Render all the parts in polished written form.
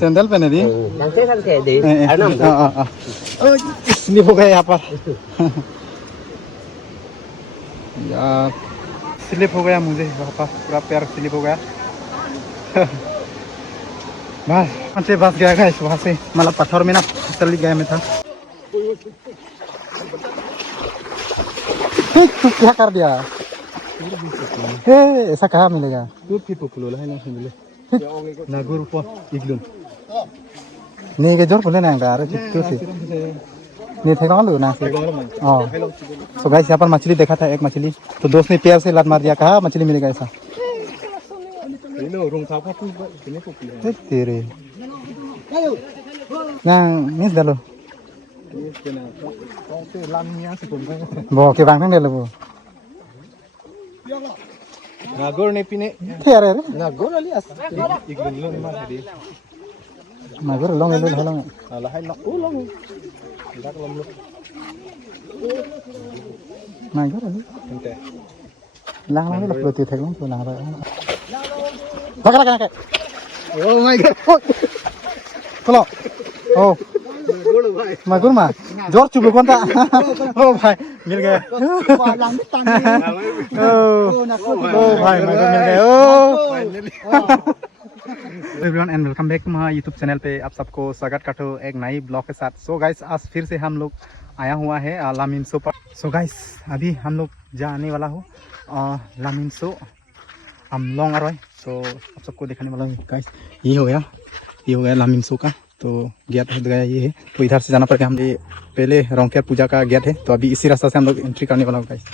Sandal पहने दी di enam slip हो गया यहाँ पर यार स्लिप हो गया मुझे वहाँ पर पूरा पैर स्लिप हो गया बस से बस गया गाइस वहाँ से मतलब पत्थर में ना फिसल गया मैं था तू क्या कर दिया ऐसा कहाँ मिलेगा नागुर इग्लून नहीं के जोर बोले ना यार चित्तू से नहीं थे कौन ना से तो गाइस यहाँ पर मछली देखा था एक मछली तो दोस्त ने पैर से लात मार दिया कहा मछली मिलेगा ऐसा तेरे ना मिस डालो वो के बांग डालो वो Nagor nih pine. तेरे रे Nagor alias. Iglun lu mah tadi. नागुर लोंग एलो hello Alah hai nak ulong. Dak lom lu. नागुर Ente. लांग लांग लपलो ती थगलों तो लांग पकड़ा क्या Oh my god. चलो ओ मागुर मा जोर चुप कौन था ओ भाई मिल गया ओ भाई मागुर मिल गया ओ everyone and welcome back to my YouTube channel पे आप सबको स्वागत करता हूँ एक नई ब्लॉग के साथ। सो गाइस आज फिर से हम लोग आया हुआ है लामिनसो पर। सो गाइस अभी हम लोग जाने वाला हूँ लामिनसो अमलोंग अरॉय। तो आप सबको दिखाने वाला हूँ गाइस ये हो गया लामिनसो का तो गेट हो गया ये है। तो इधर से जाना पड़ेगा हम ये पहले रोंगकेर पूजा का गेट है तो अभी इसी रास्ता से हम लोग एंट्री करने वाला हूँ गाइस।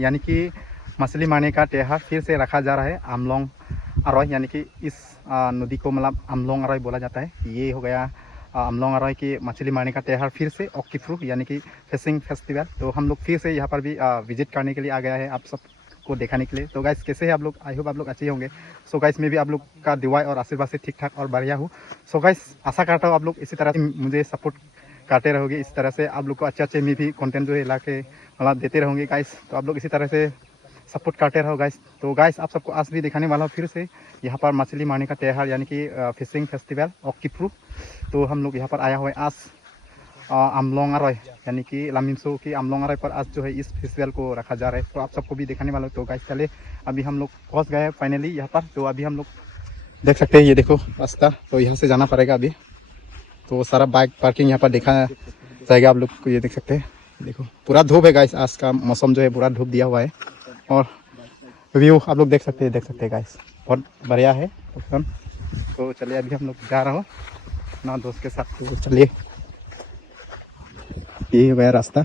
यानी कि मछली मारने का त्योहार फिर से रखा जा रहा है अमलोंग अरॉय यानी कि इस नदी को मतलब अमलोंग अरॉय बोला जाता है। ये हो गया अमलोंग अरॉय की मछली मारने का त्यौहार फिर से ओक्कीफ्रू यानी कि फिशिंग फेस्टिवल। तो हम लोग फिर से यहाँ पर भी विजिट करने के लिए आ गया है आप सबको दिखाने के लिए। तो गाइस कैसे है आप लोग, आई होप आप लोग अच्छे होंगे। सो गाइस मैं भी आप लोग का दुआ और आशीर्वाद से ठीक ठाक और बढ़िया हूँ। सो गाइस आशा करता हूँ आप लोग इसी तरह से मुझे सपोर्ट करते रहोगे, इस तरह से आप लोग को अच्छे मैं भी कंटेंट जो है ला के मतलब देते रहोगे गाइस। तो आप लोग इसी तरह से सपोर्ट करते रहो गाइस। तो गाइस आप सबको आज भी दिखाने वाला हूँ फिर से यहाँ पर मछली मारने का त्यौहार यानी कि फिशिंग फेस्टिवल ओक्कीफ्रू। तो हम लोग यहाँ पर आया हुआ है आज अमलोंग अरॉय यानी कि लामिनसो की अमलोंग अरॉय पर आज जो है इस फेस्टिवल को रखा जा रहा है। तो आप सबको भी दिखाने वाला हूँ। तो गाइस चले अभी हम लोग पहुँच गए फाइनली यहाँ पर। तो अभी हम लोग देख सकते हैं ये देखो रास्ता, तो यहाँ से जाना पड़ेगा अभी। तो सारा बाइक पार्किंग यहाँ पर देखा जाएगा आप लोग को, ये देख सकते हैं। देखो पूरा धूप है गाइस, आज का मौसम जो है पूरा धूप दिया हुआ है और व्यू आप लोग देख सकते हैं गाइस बहुत बढ़िया है एकदम। तो चलिए अभी हम लोग जा रहा हूँ अपना दोस्त के साथ। तो चलिए ये हो गया रास्ता।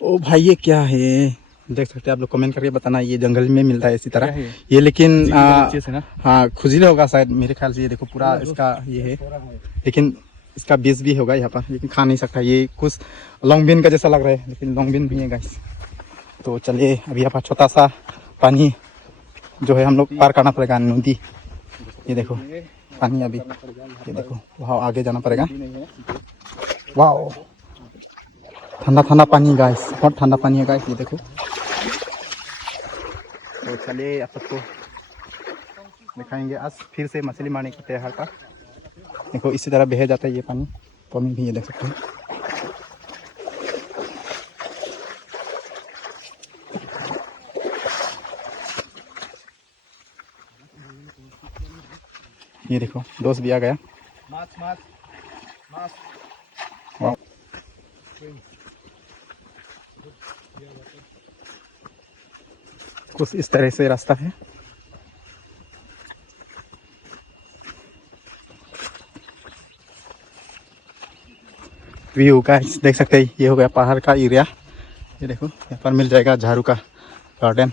ओ भाई ये क्या है देख सकते हैं आप लोग, कमेंट करके बताना। ये जंगल में मिलता है इसी तरह ये, लेकिन हाँ खुजली होगा शायद मेरे ख्याल से। ये देखो पूरा इसका ये है, लेकिन इसका बीज भी होगा यहाँ पर, लेकिन खा नहीं सकता। ये कुछ लॉन्ग बीन का जैसा लग रहा है लेकिन लॉन्ग बीन भी है गाइस। तो चलिए अभी यहाँ पर छोटा सा पानी जो है हम लोग पार करना पड़ेगा नदी। ये देखो पानी अभी, ये देखो वहाँ आगे जाना पड़ेगा। वाह ठंडा ठंडा पानी गाइस, बहुत ठंडा पानी है गाइस ये देखो। तो चलिए आप सबको दिखाएंगे आज फिर से मछली मारने के त्यौहार का। देखो इसी तरह बह जाता है ये पानी, पानी भी ये देख सकते हैं। ये देखो दोस्त भी आ गया। कुछ इस तरह से रास्ता है। व्यू का देख सकते हैं, ये हो गया पहाड़ का एरिया। ये देखो यहाँ पर मिल जाएगा झारू का गार्डन।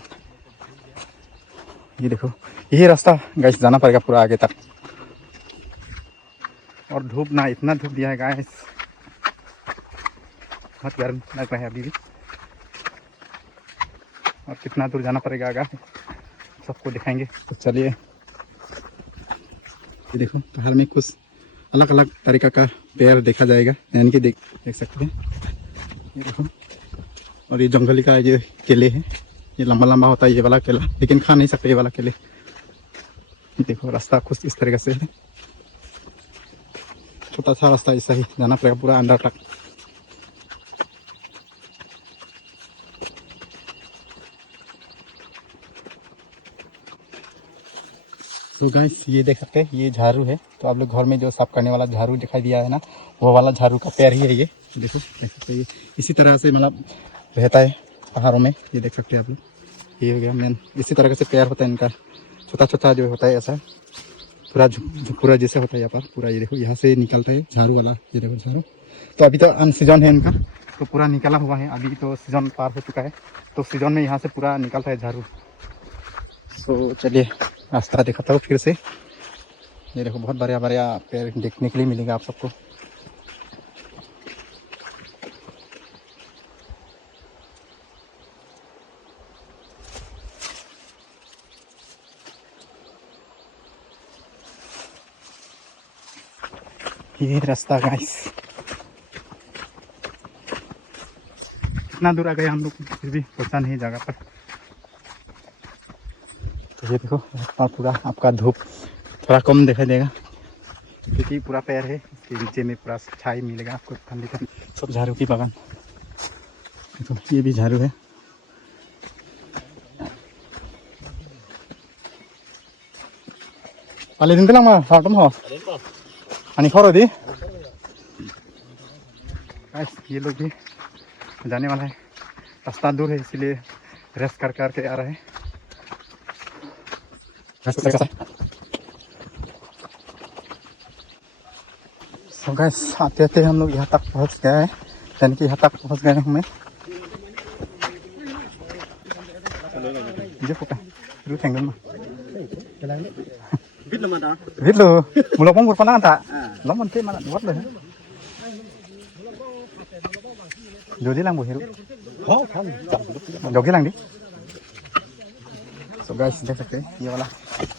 ये देखो यही रास्ता गाइस जाना पड़ेगा पूरा आगे तक। और धूप ना इतना धूप दिया है गाइस, बहुत गर्म लग रहा है अभी भी। और कितना दूर जाना पड़ेगा आगे सबको दिखाएंगे। तो चलिए ये देखो पहाड़ में कुछ अलग अलग तरीका का पेड़ देखा जाएगा, यानी कि देख सकते हैं, ये देखो। और ये जंगली का ये केले है, ये लंबा लंबा होता है ये वाला केला, लेकिन खा नहीं सकते ये वाला केले। देखो रास्ता कुछ इस तरीके से है, छोटा सा रास्ता, ऐसा ही जाना पड़ेगा पूरा अंदर तक। तो गाइस ये देख सकते हैं, ये झाड़ू है। तो आप लोग घर में जो साफ करने वाला झाड़ू दिखाई दिया है ना, वो वाला झाड़ू का पैर ही है ये। देखो देख सकते हैं, इसी तरह से मतलब रहता है पहाड़ों में। ये देख सकते हैं आप लोग, ये हो गया मेन। इसी तरह से पैर होता है इनका, छोटा छोटा जो होता है ऐसा, पूरा पूरा जैसे होता है यहाँ पर पूरा। ये देखो यहाँ से निकलता है झाड़ू वाला, ये देखो झाड़ू। तो अभी तो अनसीजन है इनका, तो पूरा निकला हुआ है। अभी तो सीजन पार हो चुका है, तो सीजन में यहाँ से पूरा निकलता है झाड़ू। तो चलिए रास्ता दिखाता हूँ फिर से। ये देखो बहुत बढ़िया बढ़िया पेड़ देखने के लिए मिलेगा आप सबको। ये रास्ता गाइस, कितना दूर आ गए हम लोग, फिर भी पहुंचा नहीं जगह पर। तो ये देखो रास्ता पूरा आपका धूप थोड़ा कम दिखाई देगा, क्योंकि पूरा पैर है, इसके नीचे में पूरा छाई मिलेगा आपको ठंडी ठंडी। सब झाड़ू की बागान, तो ये भी झाड़ू है। पाले दिन lang mah तुम हो अनि खरो दी। ये लोग भी जाने वाला है, रास्ता दूर है इसीलिए रेस्ट कर करके आ रहे हैं। तो गाइस आते आते हम लोग यहाँ तक पहुँच गए हैं, यानी कि यहाँ तक पहुँच गए हैं हमें। Lu thành luôn mà. Vít lù, một lộc bông một con ăn tạ, lắm mình thế mà vắtเลย. Dù đi lang buổi hiểu. Dù cái lang đi. So guys देख सकते हैं, ये वाला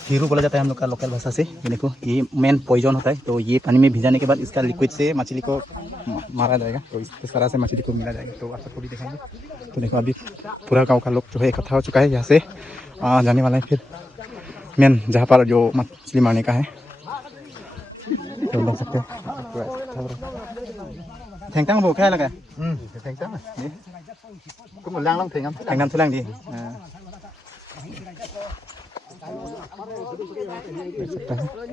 हीरो बोला जाता है हम लोग का लोकल भाषा से। ये देखो ये मेन पॉइजन होता है, तो ये पानी में भिजाने के बाद इसका लिक्विड से मछली को मारा जाएगा, तो इस तरह से मछली को मिला जाएगा। तो आप सबको भी दिखाएंगे। तो देखो अभी पूरा गांव का लोग जो है इकट्ठा हो चुका है, यहाँ से जाने वाला है फिर मेन जहाँ पर जो मछली मारने का है। तो देख सकते हैं thành tăng bộ khai là kìa, thành tăng này, có một lang long thành năm thứ lang đi.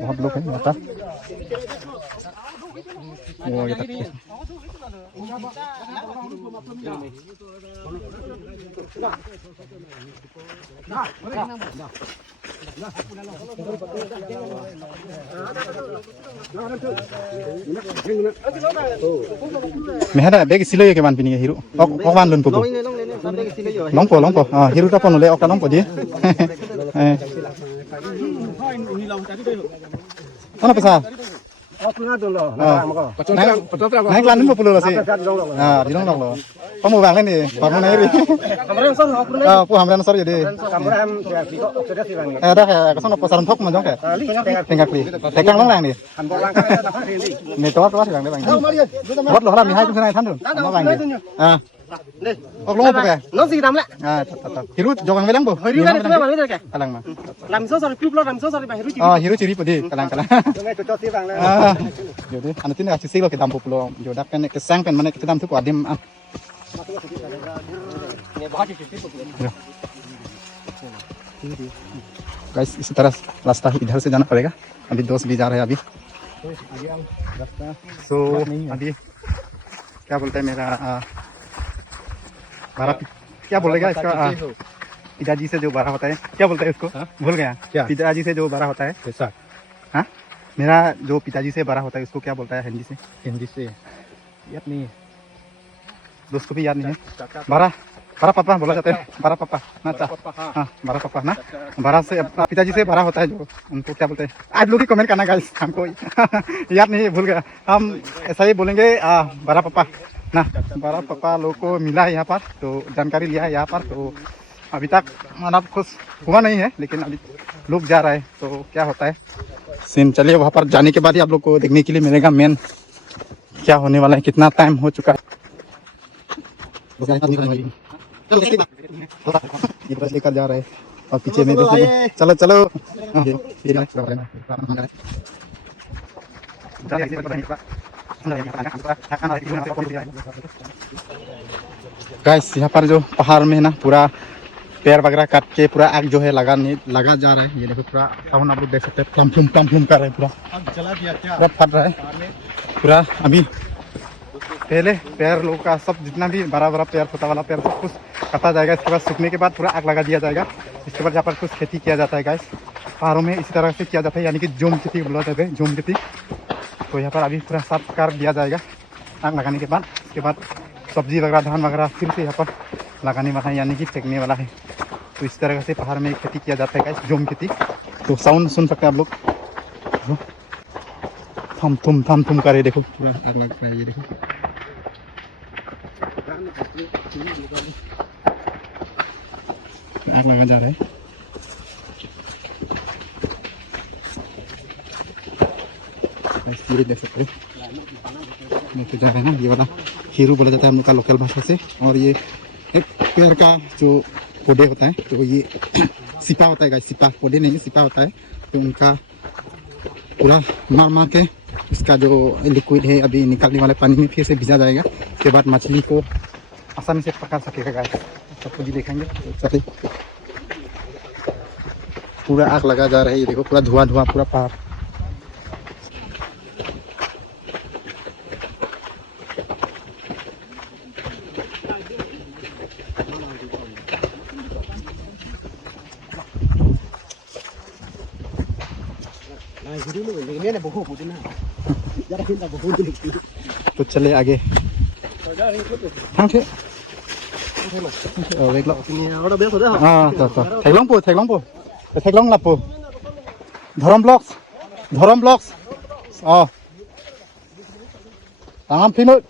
बहुत लोग हैं यहाँ पर, वो ये तक मेहरा बेग सिलो ये के मान पिनी हिरो ok wan lun pupu long po hiru ta pon le ok ta long po di mana pesa naik lan pupu lo sih di long lo kamu bang lên đi kamu naik đi pu hamran sor jadi dah kayak kesana pasaran thok mà giống kayak tengah kli tegang long lang đi này to thì bang đấy bang mất lo là 12 trong này thắn được nó bang đi ok long po kìa nó gì lắm lại hiru jogang velang po hiru kan itu mah itu kayak kalang mah làm số rồi club lo làm số rồi hiru hiru ciri po di kalang cho si vàng jadi anu tin kasih lo ke dam pulo jo dak pen ke sang pen mana kita dam tu ko adim guys इसी तरह रास्ता इधर से जाना पड़ेगा। अभी दोस्त भी जा रहे हैं अभी। तो अभी क्या बोलते हैं मेरा बारह क्या बोलेगा इसका पिताजी से जो बारह होता है क्या बोलता है इसको भूल गया क्या पिताजी से जो बारह होता है कैसा हाँ मेरा जो पिताजी से बारह होता है उसको क्या बोलता है हिंदी से याद नहीं है दोस्त को भी याद नहीं है। बारह बारह पापा बोला जाता है बारह पापा ना हाँ बारह पापा ना बारह से पिताजी से बारह होता है जो उनको क्या बोलते हैं आज लोग ही कमेंट करना गाइस हमको याद नहीं भूल गया हम ऐसा ही बोलेंगे बारह पापा ना बारह पापा लोग को मिला है यहाँ पर तो जानकारी लिया है यहाँ पर। तो अभी तक मतलब खुश हुआ नहीं है लेकिन अभी लोग जा रहा है तो क्या होता है सीन। चलिए वहाँ पर जाने के बाद ही आप लोग को देखने के लिए मिलेगा मेन क्या होने वाला है, कितना टाइम हो चुका है। ये बस लेकर जा रहे हैं और पीछे में चलो चलो गाइस, यहाँ पर जो पहाड़ में है ना, पूरा पेड़ वगैरह काट के पूरा आग जो है लगा जा रहा है। ये देखो पूरा साउंड आप लोग देख सकते हैं, पम फूम कर रहे हैं, पूरा फट रहा है पूरा। अभी पहले पेड़ लोग का सब जितना भी बड़ा बड़ा पेड़, छोटा वाला पेड़, सब कुछ काटा जाएगा। इसके बाद सूखने के बाद पूरा आग लगा दिया जाएगा। इसके बाद यहाँ पर कुछ खेती किया जाता है गाइस, पहाड़ों में इसी तरह से किया जाता है, यानी कि झूम खेती बोला जाता है, झूम खेती। तो यहाँ पर अभी पूरा साफ कर दिया जाएगा आग लगाने के बाद। इसके बाद सब्जी वगैरह, धान वगैरह फिर से यहाँ पर लगाने वाला है, यानी कि फेंकने वाला है। तो इस तरह से पहाड़ में खेती किया जाता है गाइस, झूम खेती। तो साउंड सुन सकते हैं आप लोग, थम थम करे, देखो पूरा आग लग रहा है। ये देखो आग लगा जा रहा है। ये देख सकते लेके जा रहे हैं ना, ये वाला खीरू बोला जाता है हम लोग का लोकल भाषा से। और ये एक पेड़ का जो पौधे होता है, तो ये सिपा होता है गाइस, सिपा पौधे नहीं, सिपा होता है। तो उनका पूरा मार के इसका जो लिक्विड है अभी निकालने वाले पानी में फिर से भिजा जाएगा। उसके बाद मछली को आसानी से पकड़ सकेगा गाइस, सब कुछ दिखाएंगे। चलिए, पूरा आग लगा जा रहा है। ये देखो पूरा धुआं पूरा पहाड़। तो चले आगे, Thaiglong lapo Dharam blocks tangan pinu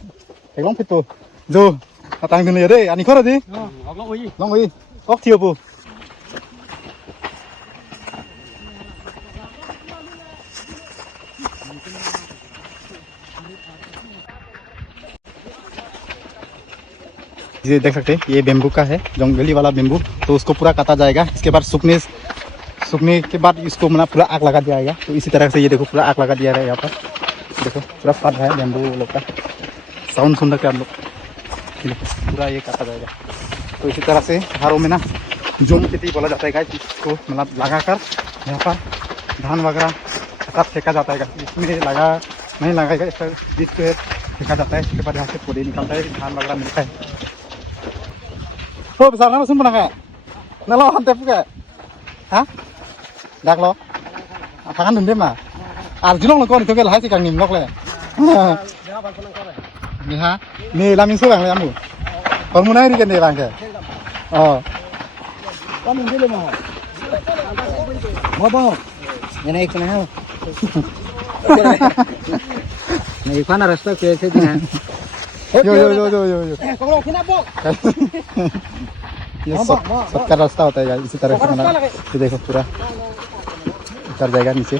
Thaiglong pitu jo tang gini deh ani kora di long ui ok thiêu pu ये देख सकते हैं, ये बेम्बू का है, जंगली वाला बेम्बू। तो उसको पूरा काटा जाएगा। इसके बाद सूखने के बाद इसको मतलब पूरा आग लगा दिया जाएगा। तो इसी तरह से ये देखो पूरा आग लगा दिया है। यहाँ पर देखो पूरा फट रहा है बेम्बू लोग का। साउंड सुन रहे आप लोग, पूरा ये काटा जाएगा। तो इसी तरह से पहाड़ों में ना झूम खेती बोला जाता है, इसको मतलब लगा कर यहाँ पर धान वगैरह सब फेंका जाता है। इसमें नहीं लगाएगा, इसका बीच पे फेंका जाता है। इसके बाद यहाँ से पौधे निकलता है, धान वगैरह मिलता है। besar nama sumber nggak? Nelo hantep juga, hah? Dak lo, tangan dendam mah. Arjulong lo kau itu kalau hasil kang nimlok le. Nih ha, nih lamin sulang le kamu. Kamu naik di bang ke? Oh. Kamu di mana? Mau bang? Ini naik mana? Naik mana rasta ke sini? Yo. Kalau kena bok. ये सबका रास्ता होता है इसी तरह से। ये देखो पूरा उतर जाएगा नीचे।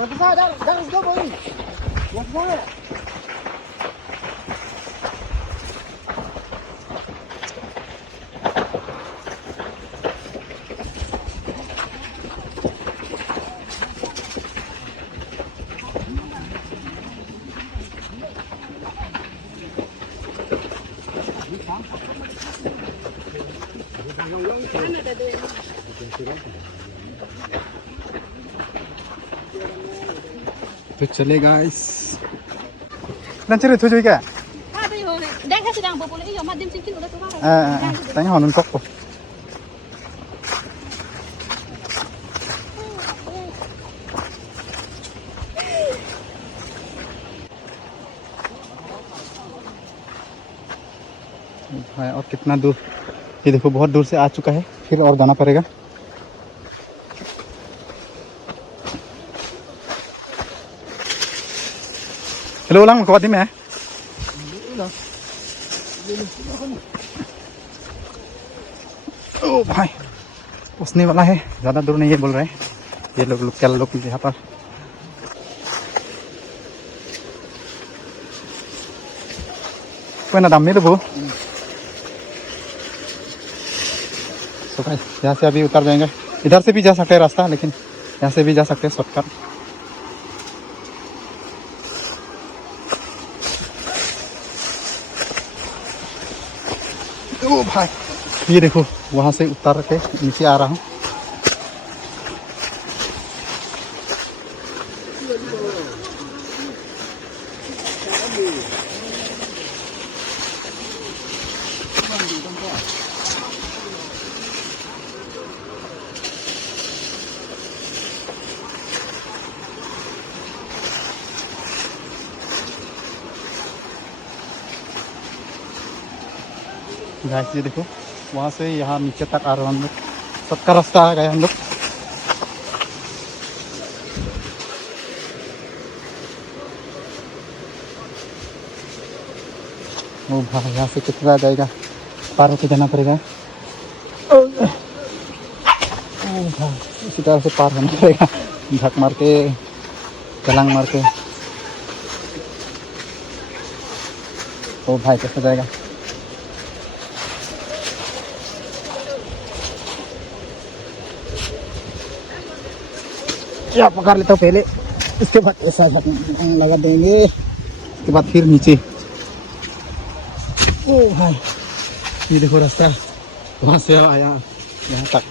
तो चलेगा इस nanti itu juga tanya honun kok भाई। और कितना दूर, ये देखो बहुत दूर से आ चुका है, फिर और जाना पड़ेगा। हेलो उलांग कौन में है? ओ भाई उसने वाला है, ज़्यादा दूर नहीं है बोल रहे हैं ये लोग क्या लोग यहाँ पर। कोई ना दाम में तो वो तो गाइस यहाँ से अभी उतर जाएंगे। इधर से भी जा सकते हैं रास्ता, लेकिन यहाँ से भी जा सकते हैं शॉर्टकट। ओ भाई ये देखो, वहाँ से उतर के नीचे आ रहा हूँ। गाइस ये देखो, वहाँ से यहाँ नीचे तक आ रहा हूँ हम लोग। सबका रास्ता आ गया हम लोग। ओ भाई यहाँ से कितना जाएगा, पार होके जाना पड़ेगा। ओ भाई इसी तरह से पार होना पड़ेगा, धक्का मार के, छलांग मार के। ओ भाई कैसे जाएगा। क्या पकड़ लेता हूँ पहले, इसके बाद ऐसा लगा देंगे, इसके बाद फिर नीचे। ओ भाई ये देखो रास्ता, वहाँ से आया यहाँ तक।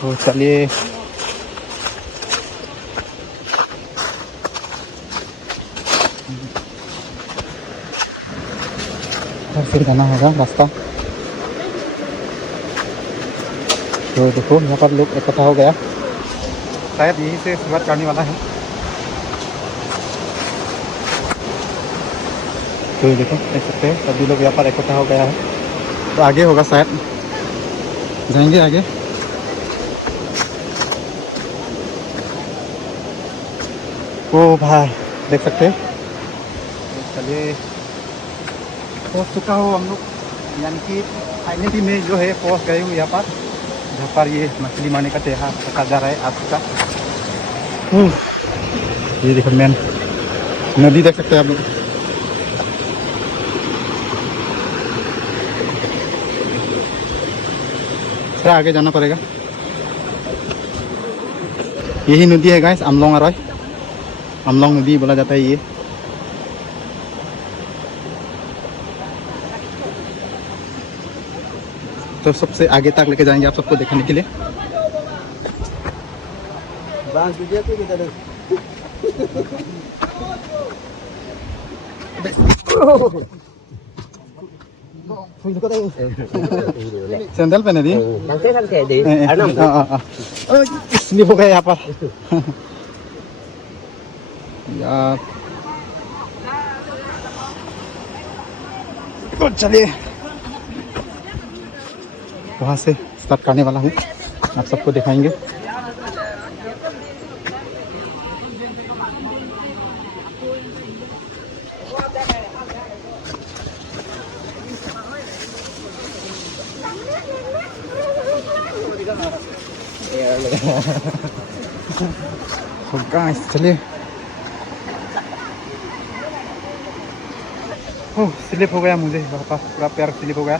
तो चलिए फिर जाना होगा रास्ता। तो देखो यहाँ पर लोग इकट्ठा हो गया, शायद यहीं से शुरुआत करने वाला है। तो देखो देख सकते हैं सभी लोग यहाँ पर इकट्ठा हो गया है। तो आगे होगा शायद, जाएंगे आगे। ओ भाई देख सकते हैं। तो चलिए पहुँच चुका हो हम लोग, यानी कि फाइनली में जो है पहुँच गए हूँ यहाँ पर, जहाँ पर ये मछली मारने का त्योहार रखा जा रहा है आज का। ये देखो मैन नदी देख सकते हैं आप लोग। थोड़ा आगे जाना पड़ेगा। यही नदी है गाइस, अमलोंग अरॉय, अमलोंग नदी बोला जाता है ये। तो सबसे आगे तक लेके जाएंगे आप सबको दिखाने के लिए। सैंडल पहने दी स्लिप हो गया यहाँ पर यार। तो चलिए वहाँ से स्टार्ट करने वाला हूँ, आप सबको दिखाएंगे। तो गाइस चलिए, स्लिप हो गया मुझे वहाँ पर, पूरा पैर स्लिप हो गया।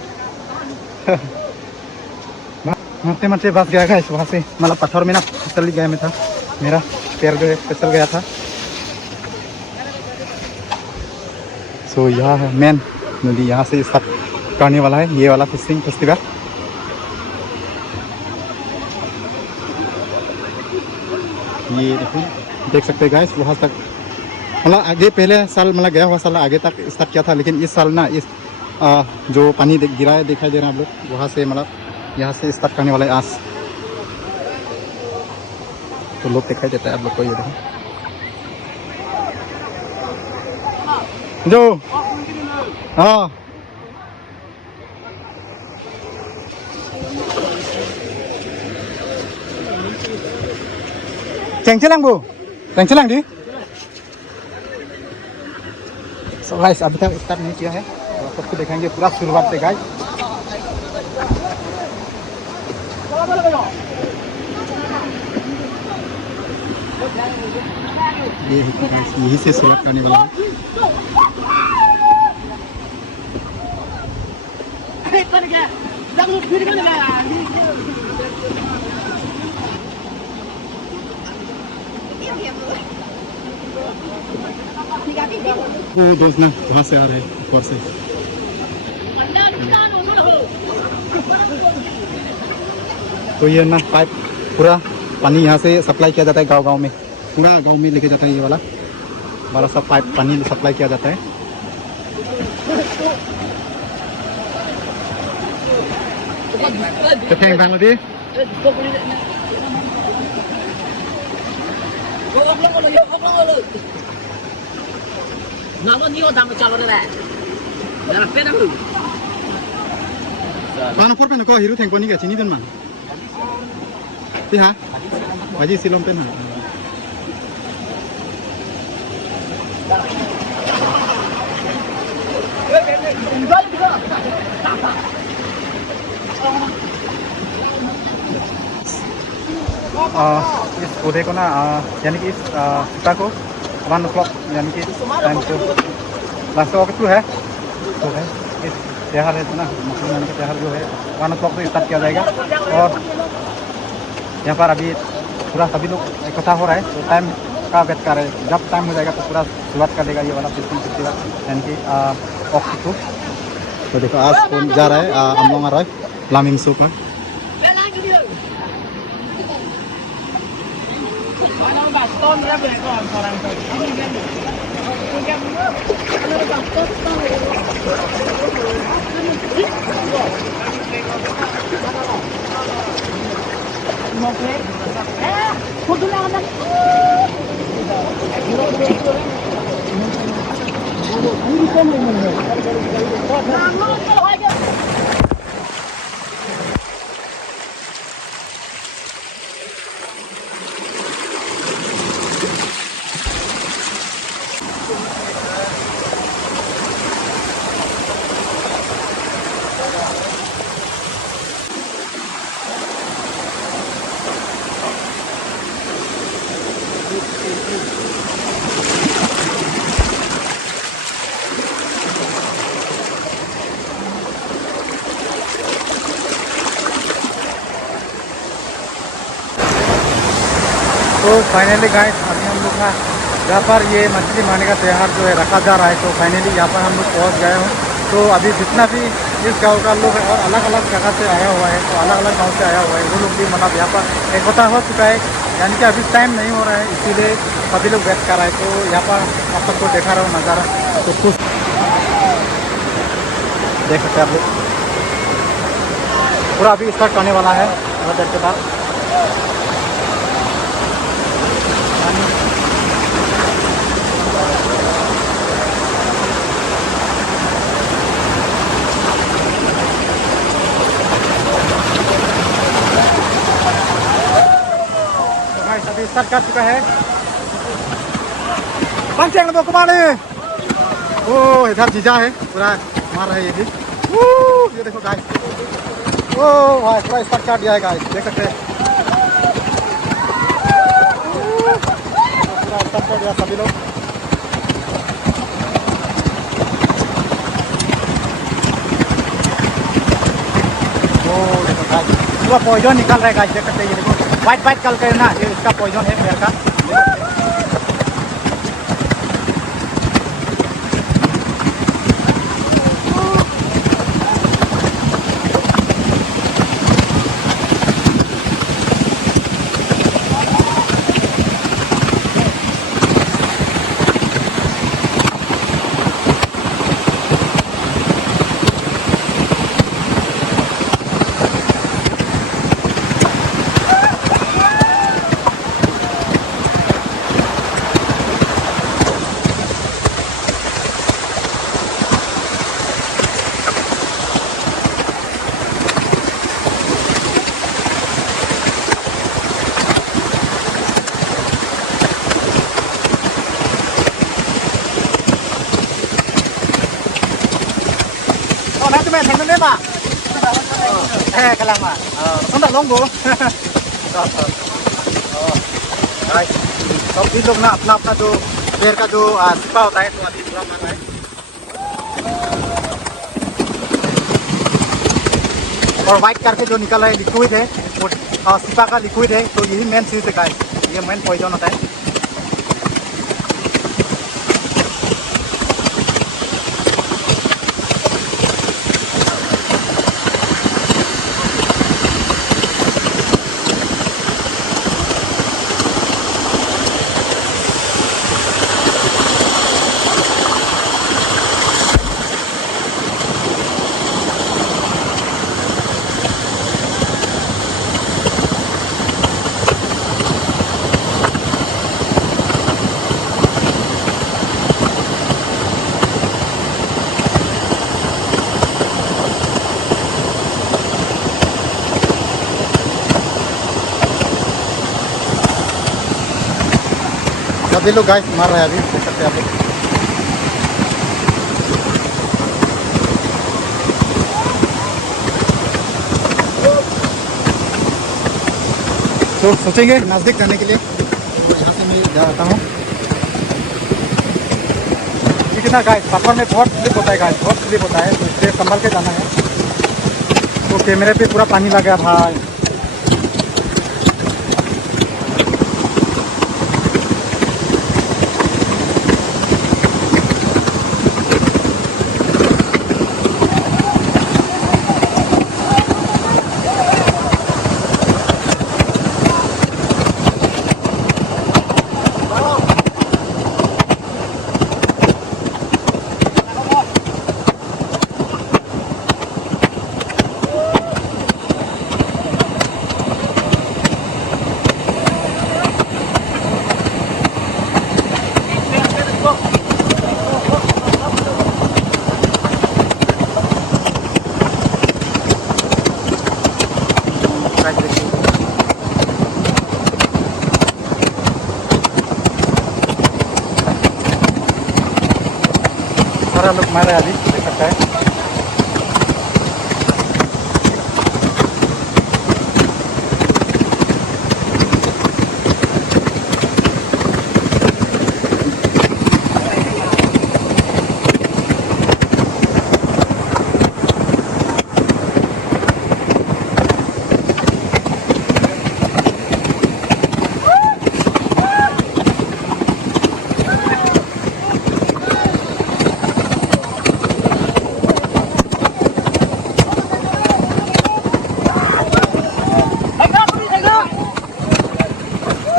मरते मरते बस गया गाइस वहाँ से, मतलब पत्थर में ना फिसल गया मैं था, मेरा पैर जो है फिसल गया था। सो यहाँ है मेन नदी, यहाँ से स्टार्ट करने वाला है ये वाला फिशिंग फेस्टिवल। ये देखो देख सकते हैं गाइस, वहाँ तक मतलब आगे पहले साल मतलब गया हुआ साल आगे तक स्टार्ट किया था, लेकिन इस साल ना इस जो पानी गिरा है दिखाई दे रहा है आप लोग, वहाँ से मतलब यहाँ से स्टार्ट करने वाला है आज। तो लोग दिखाई देता है आप लोग को, ये देखो जो हाँ चैंगचेलांग वो चैंगचेलांग दी। सो गाइस अभी तक स्टार्ट नहीं किया है, तो सबको दिखाएंगे पूरा शुरुआत से गाइस। ये है गाइस, यही से शुरुआत करने वाला है। वो दोस्त ना वहाँ से आ रहे हैं ऊपर से। तो ये ना पाइप पूरा पानी यहाँ से सप्लाई किया जाता है गांव-गांव में, पूरा गांव में लेके जाता है। ये वाला सब पाइप पानी सप्लाई किया जाता है। Kepeng bang lebih. Mana pun kan kau hiru tengko ni ke sini kan man? Tiha, wajib silom pen ha. इस पौधे को ना यानी कि इस सीता को 1 o'clock यानी कि टाइम को लास्ट वक्त है तो है इस त्योहार है ना मुसलमान का त्योहार जो है 1 o'clock से स्टार्ट किया जाएगा। और यहाँ पर अभी पूरा सभी लोग इकट्ठा हो रहा है तो टाइम का वेट कर रहे हैं। जब टाइम हो जाएगा तो पूरा शुरुआत कर देगा ये वाला फेस्टिवल यानी कि ऑक्सी को। तो देखो आज कौन जा रहा है अमलोंग रॉय लामिंग सो का। तो फाइनली गाइस अभी हम लोग ना जहाँ पर ये मछली मारने का त्यौहार जो है रखा जा रहा है तो फाइनली यहाँ पर हम लोग पहुँच गए हैं। तो अभी जितना भी इस गांव का लोग है और अलग अलग जगह से आया हुआ है तो अलग अलग गांव से आया हुआ है वो लोग भी मतलब यहाँ पर इकट्ठा हो चुका है। यानी कि अभी टाइम नहीं हो रहा है इसीलिए सभी लोग वेट कर रहे हैं। तो यहाँ पर आप सबको देखा रहा हूँ नज़ारा तो खुश देख सकते हैं आप लोग। पूरा अभी स्टार्ट करने वाला है थोड़ा देर के बाद। अभी स्टार्ट कर चुका है। पंचेंग नंबर कुमारी ओ इधर जीजा है पूरा मार रहा है ये भी। ये देखो गाइस ओ भाई पूरा स्टार्ट कर दिया है गाइस देख सकते हैं। पूरा स्टार्ट कर दिया सभी लोग। ओ देखो गाइस पूरा पॉइजन निकल रहा है गाइस देख सकते हैं। ये देखो वाइट वाइट कलर का ना ये इसका पॉइजन है पेड़ का। Mẹ thành nó mà cái lăng mà nó đã lông bố đây तो अभी लोग ना अपना अपना जो पैर का जो सिपा होता है तो अभी पूरा मार रहा है। और वाइट करके जो निकल रहा है लिक्विड है वो सिपा का लिक्विड है, तो यही मेन चीज़ है गाइस, ये मेन पॉइजन होता है। सभी लोग गाइस मार रहे हैं, अभी देख सकते हैं आप लोग। तो सोचेंगे नज़दीक जाने के लिए, तो यहाँ से मैं जाता हूँ। ठीक है ना गाइस, सफर में बहुत स्लिप होता है गाइस, बहुत स्लिप होता है, तो इसलिए संभल के जाना है। तो कैमरे पे पूरा पानी लग गया भाई। सारा लोग मार रहे हैं, अभी देख सकता है।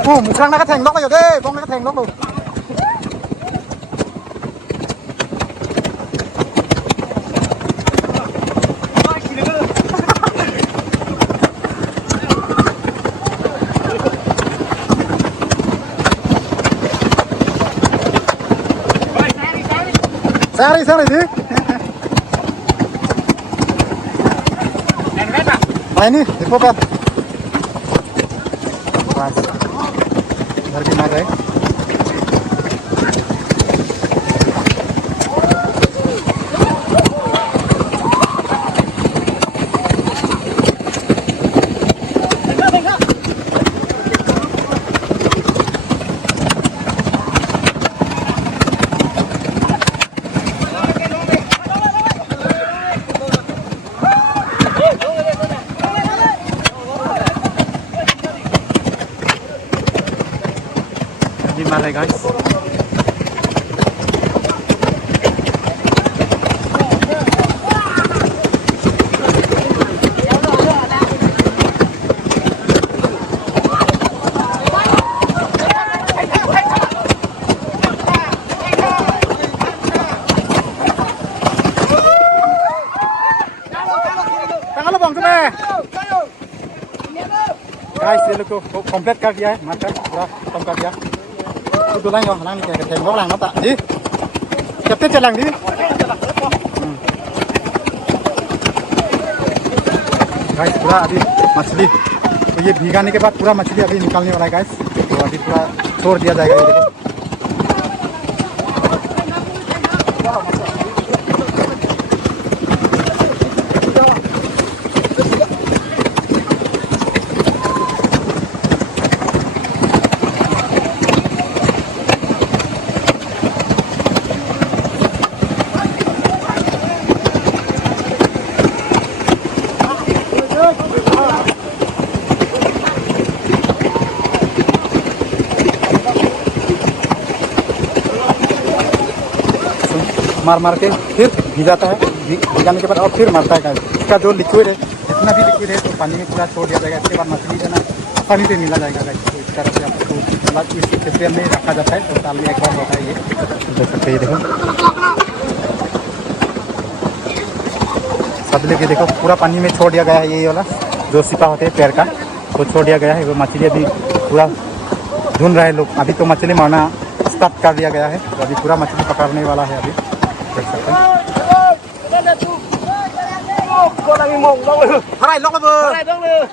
Oh, mukhang nakatheng lok kayo deh, bong nakatheng lok lo. Sorry sih. Nah ini, info kan. घर भी मार रहे हैं। मार रहे गाइस। गाइस ये लोग को कंप्लीट कर दिया है, मारकर पूरा खत्म कर दिया। तो line vào khả cái thèm nó làm nó tạ đi chập tiếp trên làng đi guys पूरा अभी मछली, तो ये भिगाने के बाद पूरा मछली अभी निकालने वाला है गाइस, तो अभी पूरा छोड़ दिया जाएगा। ये देखो मार मार के फिर भिजाता है, भिजाने के बाद और फिर मारता है। इसका जो लिक्विड है, जितना भी लिक्विड है तो पानी में पूरा छोड़ दिया जाएगा। इसके बाद मछली जो है ना आसानी से मिला जाएगा। तो इस तरह से आपको मतलब इस क्षेत्र में रखा जाता है। तो साल में एक बार होता है ये, देख सकते हैं। देखो सतले के देखो पूरा पानी में छोड़ दिया गया है। ये वाला जो सिपा होते हैं पैर का वो छोड़ दिया गया है। वो मछली अभी पूरा ढूंढ रहे हैं लोग। अभी तो मछली मारना स्टार्ट कर दिया गया है। तो अभी पूरा मछली पकड़ने वाला है। अभी देख सकते हैं। Thôi lông vừa. Này đông nữa.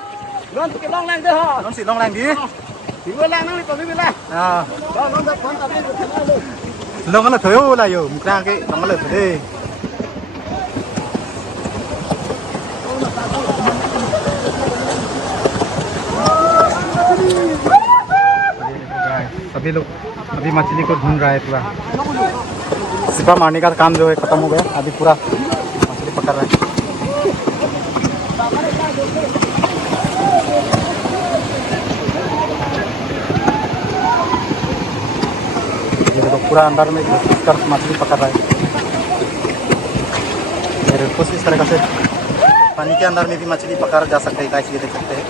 Nó cái long lang đấy hả? Nó xịt lông lành đi. Thì vừa lang nó đi còn đi bên này. À, Đó nó đã quán tập đi được thế luôn. lông nó thiếu làอยู่กลางcái nó là thế. सभी लोग अभी मछली को ढूंढ रहा है पूरा। सिपा मारने का काम जो है खत्म हो गया। अभी पूरा मछली पकड़ रहा है। ये देखो पूरा अंदर में घुसकर मछली पकड़ रहा है। कुछ इस तरह से पानी के अंदर में भी मछली पकड़ा जा सकता है। गाइस ये देख सकते हैं।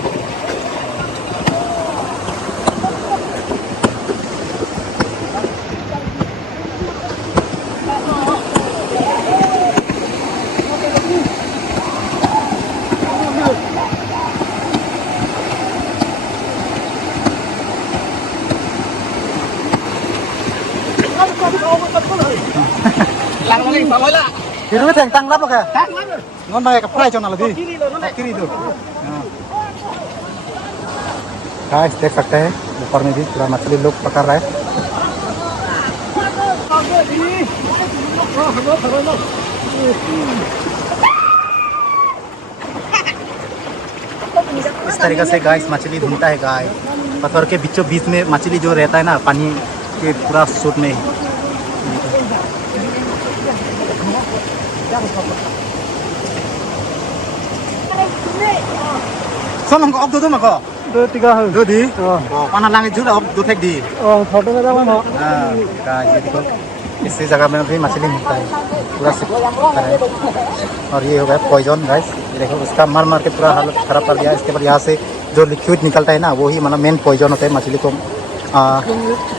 Lang nó đi mà mới lạ. Thì nó thành tăng lắm rồi kìa. Tát lắm rồi. Ngon này cặp phai cho nào là gì? Kiri rồi nó này. Kiri được. Guys देख सकते हैं ऊपर में भी पूरा मछली लोग पकड़ रहा है। इस तरीके से गाइस मछली ढूंढता है। गाइस पत्थर के बीचों बीच में मछली जो रहता है ना पानी के पूरा सूट में। Xong có ốc tôi mà có. Đưa tiga hơn. Đưa đi. Con lang chút là ốc tôi thích đi. Foto में जाओ ना. ये देखो इसी जगह में भी मछली मिलता है। पूरा सिक है। और ये हो गया पॉइजन गाइस। ये देखो उसका मार मार के पूरा हालत खराब कर दिया। इसके बाद यहाँ से जो लिक्विड निकलता है ना वही मतलब मेन पॉइजन होता है। मछली को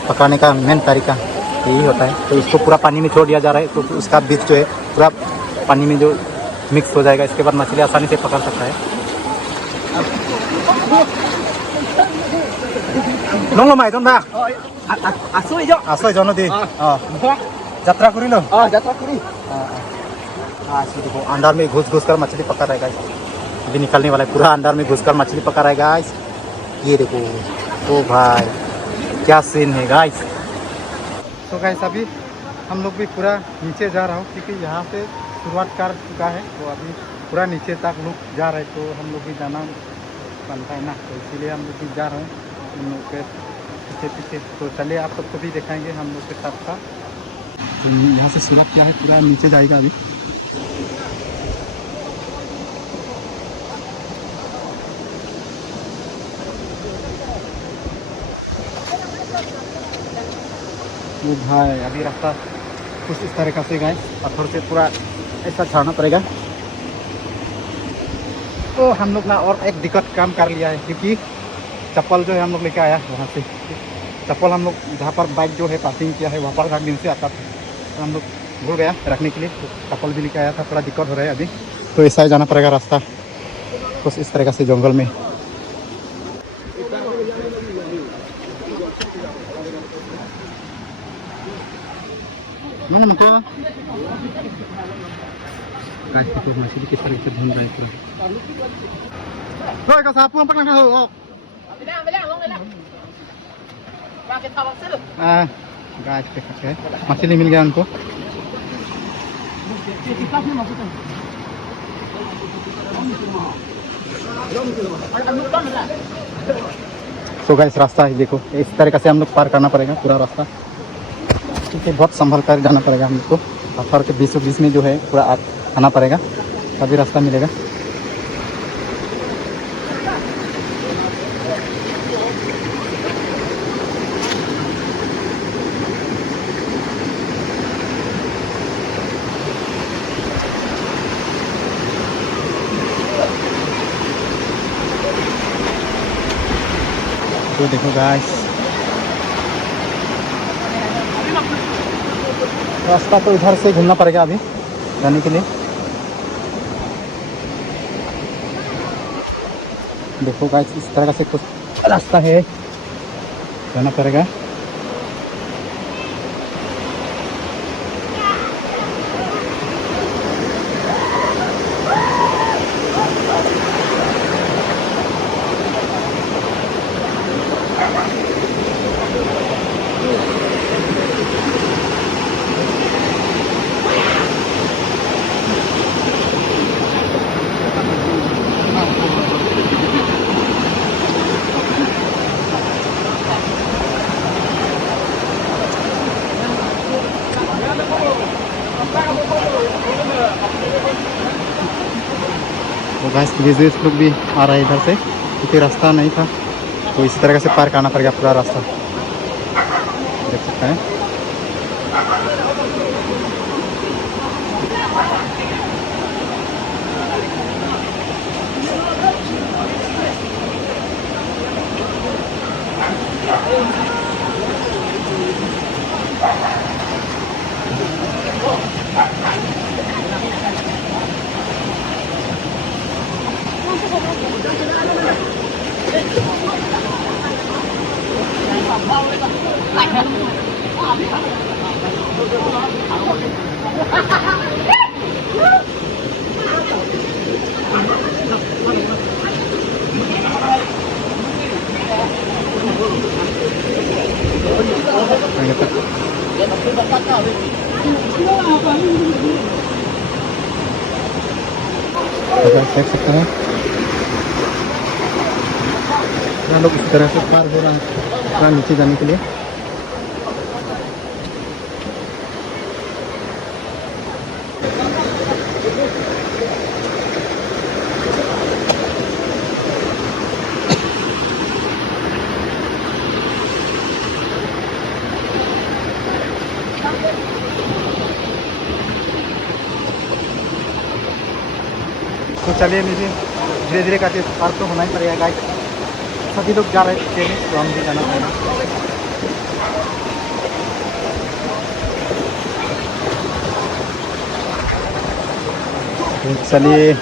पकाने का मेन तरीका यही होता है। तो इसको पूरा पानी में छोड़ दिया जा रहा है। तो उसका बीज जो है पूरा पानी में जो मिक्स हो जाएगा। इसके बाद मछली आसानी से पकड़ सकता है। नोंग लो माई दोन बा Asui jo. आसो जनो दी यात्रा करी लो। Jatuh kiri. देखो अंदर में घुस घुस कर मछली पकड़ रहा है गाइस। अभी निकलने वाला है। पूरा अंदर में घुस कर मछली पकड़ रहा है गाइस। ये देखो ओ भाई क्या सीन है गाइस। तो गाइस अभी हम लोग भी पूरा नीचे जा रहा हूँ क्योंकि यहाँ से शुरुआत कर चुका है। तो अभी पूरा नीचे तक लोग जा रहे हैं। तो हम लोग भी जाना बनता है ना। तो इसीलिए हम लोग भी जा रहे हैं हम लोग के पीछे पीछे। तो चलिए आप सबको भी दिखाएंगे हम लोग के साथ का। तो यहाँ से शुरुआत किया है पूरा नीचे जाएगा अभी। वो भाई अभी रास्ता कुछ इस तरह से गाइस पत्थर से पूरा ऐसा चढ़ना पड़ेगा। तो हम लोग ना और एक दिक्कत काम कर लिया है क्योंकि चप्पल जो है हम लोग लेके आया वहाँ से। चप्पल हम लोग जहाँ पर बाइक जो है पार्किंग किया है वहाँ पर रख दिन से आता था। तो हम लोग भूल गया रखने के लिए। तो चप्पल भी लेके आया था। थोड़ा दिक्कत हो रहा है अभी। तो ऐसा ही जाना पड़ेगा रास्ता कुछ इस तरह से जंगल में। मछली किस तरह से ढूंढ रहे पूरा। का सापू हम पकड़ना हो। गाइस देख सकते हैं मछली मिल गया उनको। तो गाइस रास्ता है देखो इस तरीके से हम लोग पार करना पड़ेगा पूरा रास्ता। ठीक है बहुत संभल कर जाना पड़ेगा हम लोग को। पत्थर के बीचों बीच में जो है पूरा आना पड़ेगा तभी रास्ता मिलेगा। तो देखो गाइस, रास्ता तो इधर से घूमना पड़ेगा अभी जाने के लिए। देखो गाइस, इस तरह से कुछ रास्ता है, जाना पड़ेगा। तो गाइस, विजिटर्स लोग भी आ रहा है इधर से, क्योंकि रास्ता नहीं था, तो इसी तरह से पार करना पड़ेगा पूरा रास्ता, देख सकते हैं। देख सकते हैं यहाँ लोग इस तरह से पार हो रहा है पूरा नीचे जाने के लिए। तो चलिए, मुझे धीरे धीरे करके पार तो होना ही पड़ेगा गाइस, सभी लोग जा रहे थे तो हम भी जाना पड़ेगा। तो चलिए,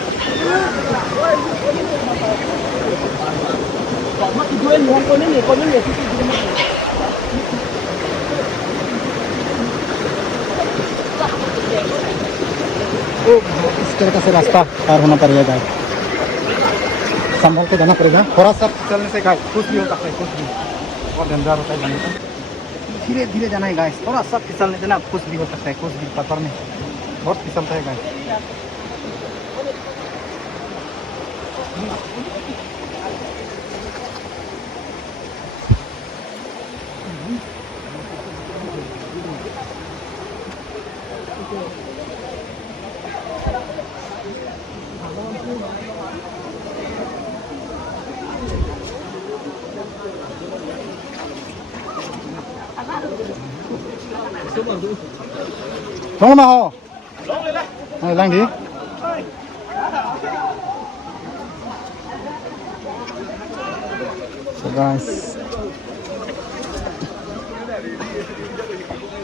इस तरह से रास्ता पार होना पड़ेगा गाइस, संभल के जाना पड़ेगा। थोड़ा सा चलने से गाइस कुछ भी हो सकता है, कुछ भी बहुत डेंजर होता है जाने का। धीरे धीरे जाना है गाइस, थोड़ा सा फिसलने से ना कुछ भी हो सकता है, कुछ भी पत्थर में बहुत फिसलता है guys. Không mà ho. Này lang đi. So guys,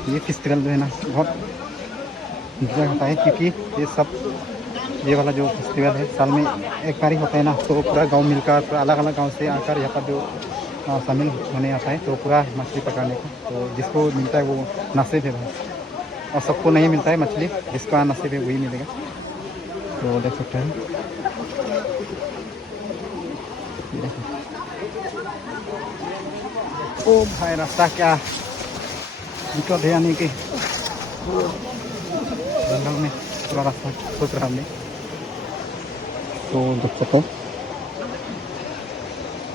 ये फेस्टिवल जो है ना बहुत मजा होता है, क्योंकि ये वाला जो फेस्टिवल है साल में एक बार ही होता है ना, तो पूरा गांव मिलकर पूरा अलग अलग गांव से आकर यहाँ पर जो शामिल होने आता है, तो पूरा मछली पकड़ने को, तो जिसको मिलता है वो नसीब है भाई, और सबको नहीं मिलता है मछली, जिसका नसीब है वही मिलेगा। तो देख सकते हैं, ओ भाई रास्ता क्या निकल है, यानी कि जंगल में पूरा रास्ता सोच रहा हमने, तो देख सकते हो।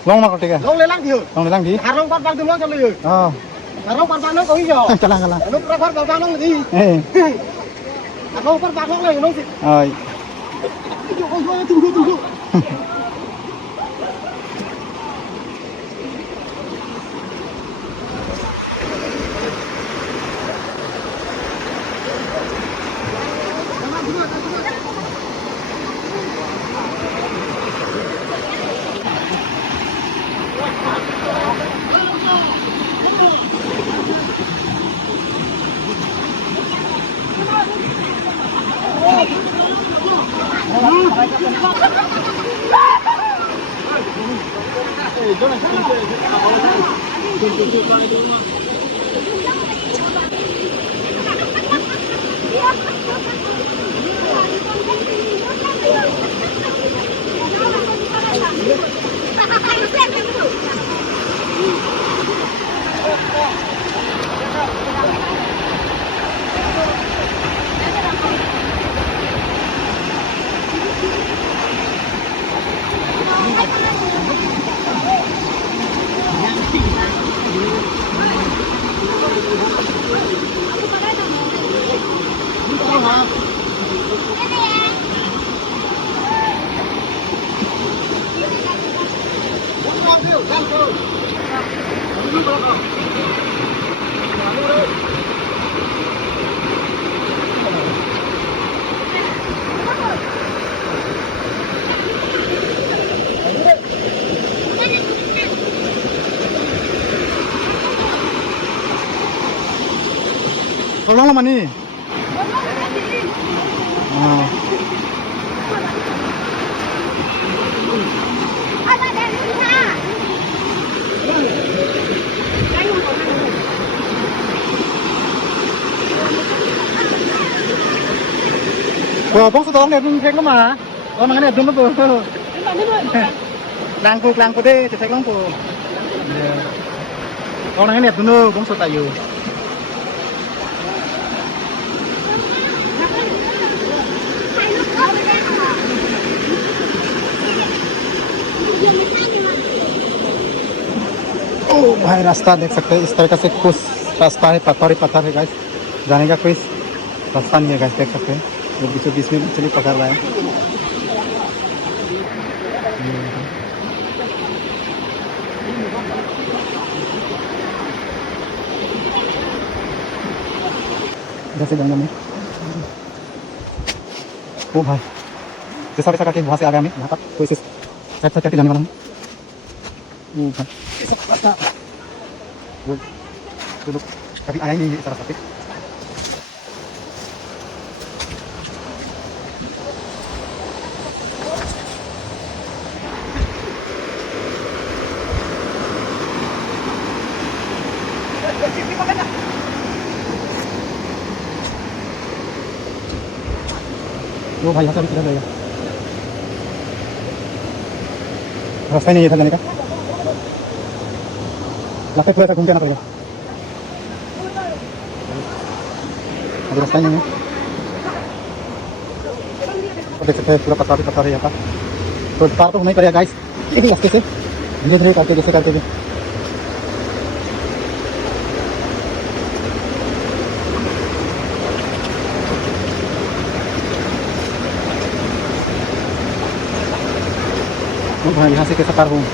Long mà còn tịch à? Long lên lăng thì Long lên gì? Long bắt băng từ long cho lười. Long bắt băng nó có gì rồi? Chả là. Lúc bắt băng nó là gì? Long bắt băng nó là nó gì? Rồi. Tunggu. Tolong lama nih. Bong setolong deh, bung cek lo mah. Oh, makanya dum lo tuh. Langku deh, cek lo tuh. Oh, makanya dum lo, bong setayu. Oh भाई रास्ता देख सकते हैं इस तरीके से कुछ रास्ता है पत्थर ही गाइस जाने का कोई रास्ता नहीं है गाइस देख सकते हैं वो बीच में मछली पकड़ रहा है जैसे गंगा में ओ भाई जैसा वैसा करके वहाँ से आ गया हमें यहाँ पर तो इसे साइड करके जाने वाला हूँ ओ भाई वो लोग कभी आया नहीं है इस रास्ते पे वो भाई यहाँ से अभी किधर जाएगा रास्ता ही नहीं है इधर जाने का रास्ते पूरा तक घूम के आना पड़ेगा अभी रास्ता ही नहीं है तो देख सकते हैं पूरा पत्थर है यहाँ पर तो पार तो होना ही पड़ेगा गाइस एक ही रास्ते से धीरे धीरे करके जैसे करके भी भाई यहाँ से कैसा पार हूँ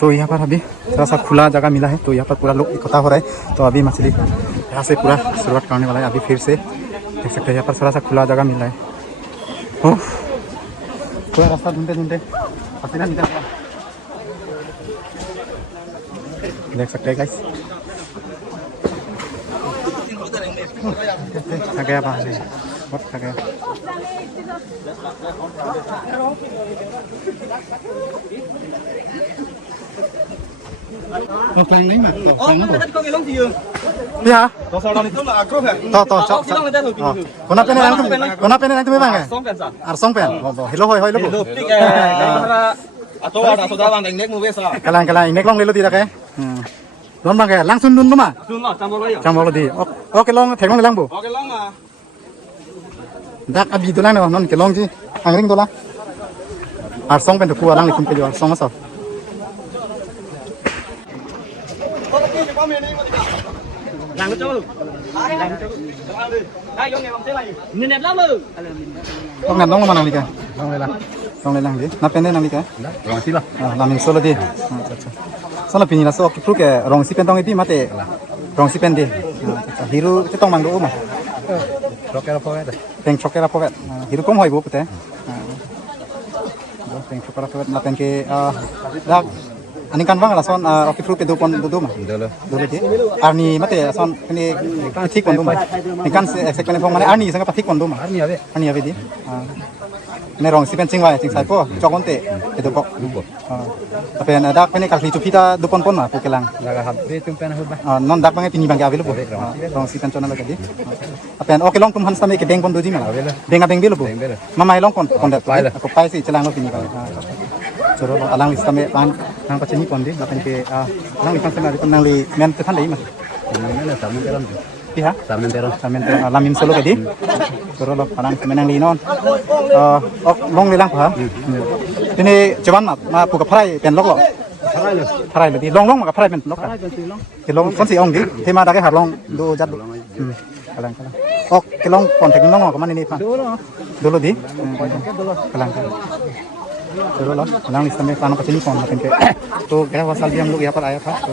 तो यहाँ पर अभी थोड़ा सा खुला जगह मिला है तो यहाँ पर पूरा लोग इकट्ठा हो रहा है तो अभी मछली यहाँ से पूरा शुरुआत करने वाला है अभी फिर से देख सकते हैं यहाँ पर थोड़ा सा खुला जगह मिला है पूरा रास्ता ढूंढते पसीना निकल गया देख सकते हैं गाइस थक गया बाहर से बहुत थक गया Flying नहीं मत ya Kalau itu lah agro ya. Kona pene nang bang Arsong pen hello hoi lo Atau ada saudara bang nek mu besa. Kalang nek long le lo tidak ke Don bang ke langsung dun lu mah Dun lah campur aja. Campur di oke long thek long lang bu Oke long ah. Dak abi tu lang non ke long ji angring tu lah Arsong pen tu ku lang ikum ke jo arsong asal Làm cái chỗ luôn. Làm cái chỗ. Đây vô nghe không thế này. Nhìn đẹp lắm luôn. Long ngam long mana ni ke long le lang di na pen nang ni ke Long sih lah. làm mình solo đi, sau là pin là số cái fruit cái rong si pen tông cái mate rong si pen đi, hiru cái tông mang đồ mà, Roket apa ya? pen chocolate apa vậy, hiru kom hoi bu pute, thank you para suat maten ke dak ani kan bang lason oke fruit ke dupon dulu mah dulu di arni mate son ini patik pon dulu mah ni kan exact kan mana arni sangat patik pon dulu mah arni ave diในรองสิเป็นจริงไว้จริงใส่พวกจอกคนเตะเตะปอกแต่เป็นดักเป็นการที่จุพิตาดูปนปนมาพวกกลังนอนดักบางทีนี่บางอย่างวิลบุรองสิเป็นจนนั่นเลยกันดิแต่เป็นโอเคลองตุ้มหันสมัยกับเบงปนดูจิมั้ยเบงกับเบงวิลบุมาไม่ลองปนเด็ดก็ไปสิจะลังเราปีนี้ไปจนเราลังลิสต์สมัยบางทางปัจจุบันปนดิเราเป็นkeลังลิสต์สมัยที่นังลีแมนท่านเลยมั้ยIya, samen terong lamin solo kadi. Terus lo parang semenang linon. Long lilang pa. Ini cuman ma puka prai pen lok lo. Prai lo di long ma prai pen lok. Ki long kon si ong di. Tema da ke har long do jat. Kalang. Ki long kontek long ko man ini pa. Dulu di. Kalang. Dulu lo lang इस समय पानो पचनी कौन मतलब के तो गया हुआ साल भी हम लोग यहाँ पर आया था तो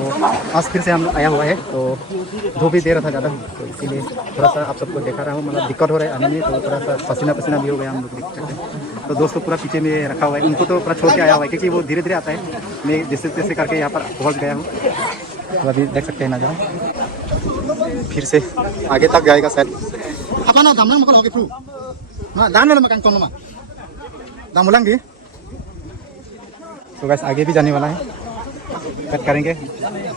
आज फिर से हम लोग आया हुआ है तो धूप भी दे रहा था ज़्यादा तो इसीलिए थोड़ा सा आप सबको देखा रहा हूँ मतलब दिक्कत हो रहा है आने में तो थोड़ा सा पसीना भी हो गया हम लोग देख सकते हैं तो दोस्तों पूरा पीछे में रखा हुआ है उनको तो पूरा छोड़ के आया हुआ है क्योंकि वो धीरे धीरे आता है मैं जैसे तैसे करके यहाँ पर पहुँच गया हूँ तो अभी देख सकते हैं नज़ारा फिर से आगे तक जाएगा शायद apa na damlang makal hoki fru na dan वाला मकान कौन मा दामुलंग भी तो गाइस आगे भी जाने वाला है कट करेंगे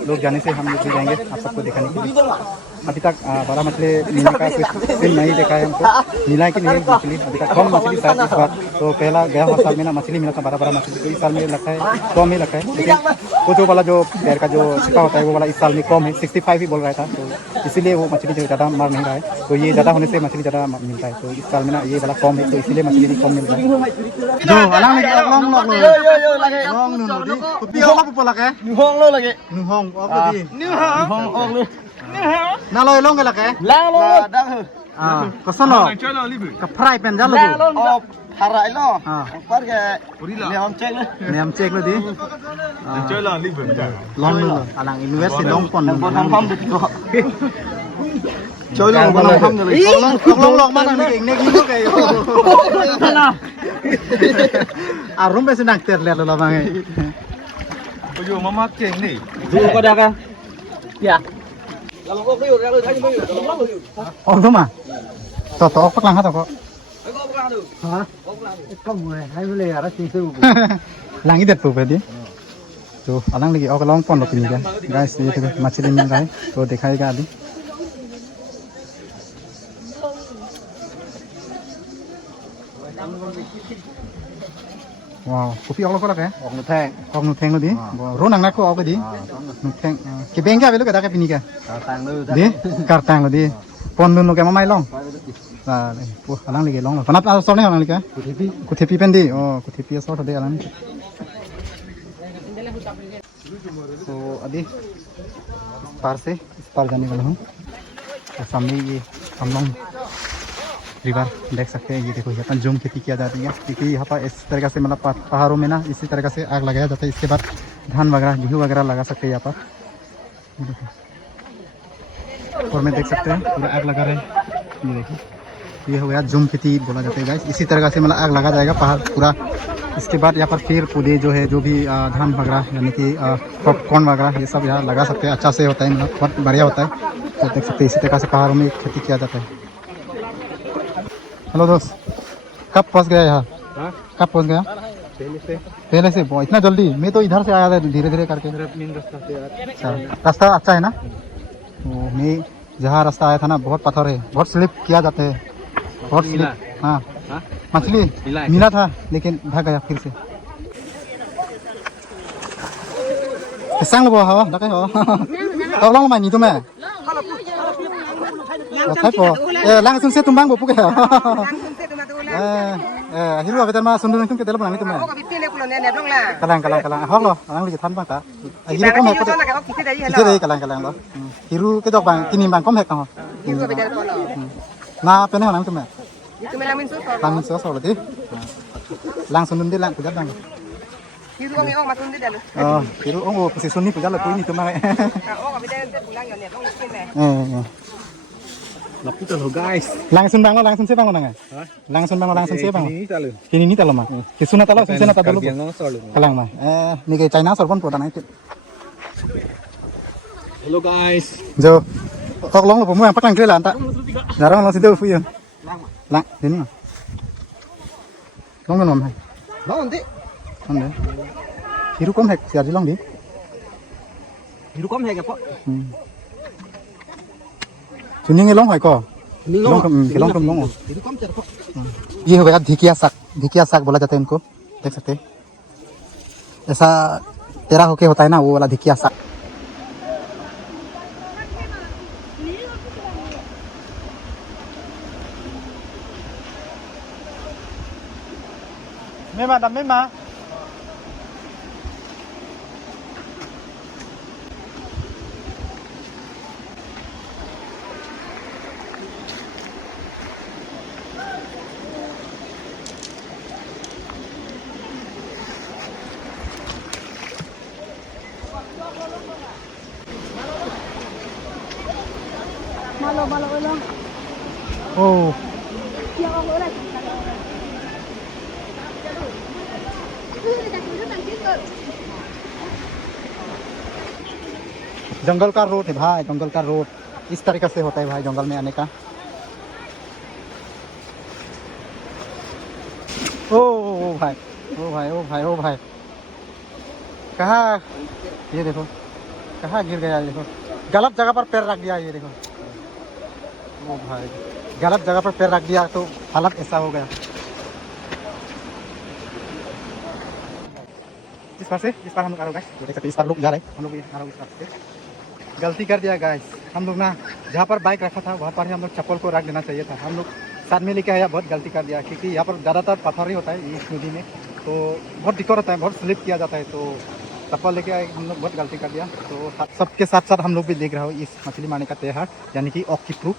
लोग जाने से हम लोग भी जाएंगे आप सबको दिखाने के लिए अभी तक बड़ा मछली मिलने का कुछ सीन नहीं देखा है हमको मिला कि नहीं मछली अभी तक कम मछली शायद इस बार तो पहला गया हुआ साल में ना मछली मिला था बड़ा मछली तो इस साल में लगता है कम ही लगता है लेकिन वो जो वाला जो पैर का जो सिक्का होता है वो वाला इस साल में कम है 65 ही बोल रहा था तो इसीलिए वो मछली जो ज़्यादा मार नहीं रहा है तो ये ज़्यादा होने से मछली ज़्यादा मिलता है तो इस साल में ना ये वाला कम है तो इसीलिए मछली भी कम मिल रहा है जो अलगน่าลอยลงกันละแกล้างลงก็สนอกับพรายเป็นจังเลยพรายล้อก็แกเนี่ยมเจ๊กเลยดิเจ๊ล่ะรีบเหมือนกันลองเลยอะไรอินเวสต์ลงปนทำพร้อมดิก็เจ๊ล่ะก็ลองทำเลยลองมาหน่อยเองเนี่ยกินก็แกอารมณ์เป็นนักเตะเลยเราบ้างไงอยู่มาเก่งนี่ดูก็ได้กันอย่าOh itu mah, toto pak langka toko. Hah? Kamu hai boleh ada sisi buku. Langi det tuh berarti. Tuh, alang lagi oh long pon ini kan. Guys, ini tuh machili मिल रहा है. तो दिखाएगा अभी. Wow, kopi orang kau lagi? Orang nuteng lo di. Ronang nak kau apa di? Nuteng. Kibeng kah belu kita ke pini kah? Di, kartang lo di. Pon dulu ke mama ilong. Nah, wah, alang lagi long lo. Kenapa asal ni alang lagi? Kutepi pendi. Oh, kutepi asal ada alang. So, अभी इस पार जाने वाला हूँ. सामने ये हम लोग river देख सकते हैं ये देखो यहाँ पर जूम खेती किया जाती है क्योंकि यहाँ पर इस तरीके से मतलब पहाड़ों में ना इसी तरीके से आग लगाया जाता है इसके बाद धान वगैरह गेहूँ वगैरह लगा सकते हैं यहाँ पर और मैं देख सकते हैं पूरा आग लगा रहे हैं ये देखिए ये हो गया जूम खेती बोला जाता है गाइस इसी तरीके से मतलब आग लगा जाएगा पहाड़ पूरा इसके बाद यहाँ पर फिर पौधे जो है जो भी धान वगैरह यानी कि पॉपकॉर्न वगैरह ये सब यहाँ लगा सकते हैं अच्छा से होता है मतलब बहुत बढ़िया होता है तो देख सकते हैं इसी तरह से पहाड़ों में खेती किया जाता है हेलो दोस्त कब पहुंच गया यहाँ कब पहुंच गया पहले से इतना जल्दी मैं तो इधर से आया था धीरे धीरे करके रास्ता अच्छा है ना तो मैं जहाँ रास्ता आया था ना बहुत पत्थर है बहुत स्लिप किया जाता है बहुत स्लिप हाँ मछली मिला था लेकिन भाग गया फिर से sang lo hả đó cái hả tao long mày nhìn tụi mày thấy po lang sun se tumbang bo puke hiru abetan ma sundun tung ke telo bang itu mah kalang hok lo lang li than bang ta hiru ko me ko ite dei kalang lo hiru ke jok bang kini bang kom hek ka hiru abetan ko lo na pene nang tu mah itu melamin so so lo di lang sundun di lang pujat bang hiru ong ong ma sundun di oh hiru ong o si sunni pujat lo ko ini tu mah oh abetan pulang yo ne ong isin ne Lapitan lo guys. Langsung bang lo, langsung sih bang lo nangga. Langsung bang lo, langsung sih bang. Ini talu. Kini ni talo mah. Kisuna talo, susuna talo. Biar ngomong soal. Kalang mah. Ni kayak China sorbon produk itu. Hello guys. Jo. Kok long lo pemuang pak lang kira lah anta. Jarang lo situ fuyo. Lang, ini mah. Long kan mah. Long nanti. Anda. Hiru kom hek siar long di. Hidup kamu ya pak. Chunning long hai ko. Long long kom long. Hidup kamu cari pak. ये हो गया धिकिया साग बोला जाता है इनको, देख सकते हैं ऐसा तेरा होके होता है ना वो वाला धिकिया साग। मेमा Malo ulang. Oh Yang orang ulang. जंगल का रोड है भाई, जंगल का रोड इस तरीके से होता है भाई जंगल में आने का। ओ भाई ओ भाई ओ भाई ओ भाई कहाँ, ये देखो कहाँ गिर गया, ये देखो गलत जगह पर पैर रख दिया, ये देखो ओ भाई गलत जगह पर पैर रख दिया तो हालत ऐसा हो गया। इस बार हम लोग आ रहे हैं, देख सकते इस बार लोग जा रहे हैं, हम लोग भी आ रहे हैं इस बार से। गलती कर दिया गाइस, हम लोग ना जहाँ पर बाइक रखा था वहाँ पर ही हम लोग चप्पल को रख देना चाहिए था। हम लोग साथ में लेके आया, बहुत गलती कर दिया क्योंकि यहाँ पर ज़्यादातर पत्थर ही होता है इस नदी में, तो बहुत दिक्कत होता है, बहुत स्लिप किया जाता है, तो चप्पल लेके आए हम लोग, बहुत गलती कर दिया। तो सबके साथ साथ हम लोग भी देख रहे हो इस मछली मारने का त्यौहार यानी कि ऑक की प्रूफ।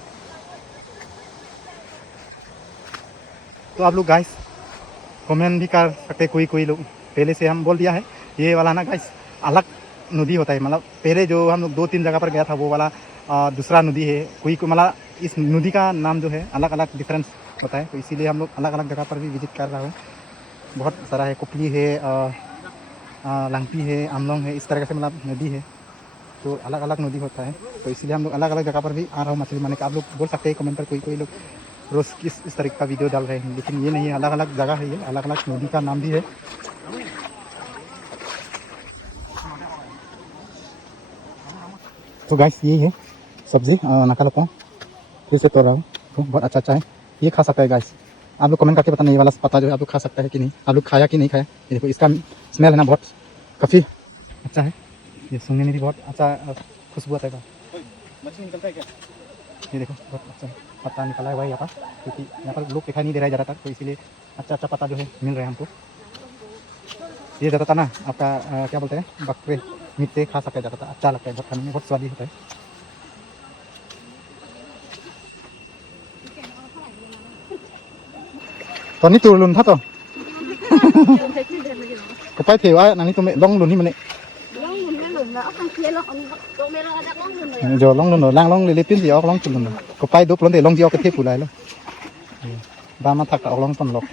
तो आप लोग गाइस कमेंट भी कर सकते, कोई लोग पहले से हम बोल दिया है ये वाला ना गाइस अलग नदी होता है, मतलब पहले जो हम लोग 2-3 जगह पर गया था वो वाला दूसरा नदी है, कोई मतलब इस नदी का नाम जो है अलग अलग डिफरेंस होता है, तो इसीलिए हम लोग अलग अलग जगह पर भी विजिट कर रहा हूँ। बहुत सारा है, कुपली है, लंगपी है, आमलोंग है, इस तरह से मतलब नदी है, तो अलग अलग नदी होता है, तो इसलिए हम लोग अलग अलग जगह पर भी आ रहा हूँ मछली मारने का। आप लोग बोल सकते हैं कमेंट पर, कोई लोग रोज़ इस तरीके का वीडियो डाल रहे हैं, लेकिन ये नहीं है, अलग अलग जगह है, ये अलग अलग नदी का नाम भी है। तो गाइस ये है सब्जी नकालपा, फिर से तोड़ रहा हूँ, तो बहुत अच्छा है, ये खा सकता है गाइस। आप लोग कमेंट करके बताना ये वाला पत्ता जो है आप लोग खा सकता है कि नहीं, आप लोग खाया कि नहीं खाया। ये देखो इसका स्मेल है ना बहुत काफ़ी अच्छा है, ये सुनने में भी बहुत अच्छा खुशबू आता है। मछली निकलता है क्या? ये देखो बहुत अच्छा पत्ता निकला है भाई यहाँ पर, क्योंकि यहाँ पर लोग दिखाई नहीं दे रहा है ज़्यादातर, तो इसीलिए अच्छा पत्ता जो है मिल रहा है हमको। ये ज़्यादातर ना आपका क्या बोलते हैं बकरे मीट से खा सकते हैं, ज़्यादातर अच्छा लगता है, बहुत खाने में बहुत स्वादिष्ट होता है। तो नहीं तुरुन था तो पाई थे वाह नानी तुम्हें लोंग लुनी मने जो लोंग लुन लांग लोंग ले पिन सी ऑक लोंग चुन को पाई दो प्लन दे लोंग जी ऑक थे पुलाय लो बामा था का ऑक लोंग पन लोक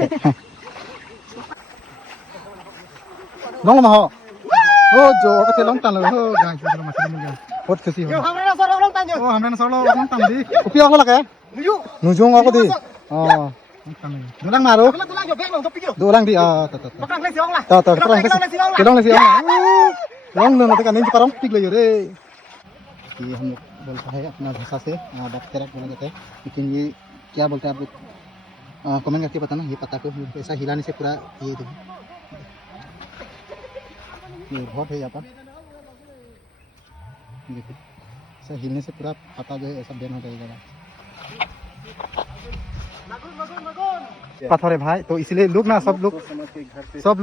लोंग मा हो ओ जो ऑक थे लोंग तान लो हो गाइस जो मछली मिल गया बहुत खुशी हो। हमरा ना सोलो लोंग तान जो, ओ हमरा ना सोलो लोंग तान दी उपी ऑक लगा नुजो ऑक दी ओ dua lang maru, dua lang di long lesi long long nanti kan ini parang pik lagi deh। ये हम लोग बोलता है अपना भाषा से बकतेरक बोला जाता है, लेकिन ये क्या बोलते हैं आप लोग कमेंट करके बताना। ये पत्ता को ऐसा हिलाने से पूरा ये देखो ये बहुत है यहाँ पर, देखो ऐसा हिलने से पूरा पत्ता जो है ऐसा बैन हो जाएगा। पत्थर है भाई, तो इसलिए लोग ना सब लोग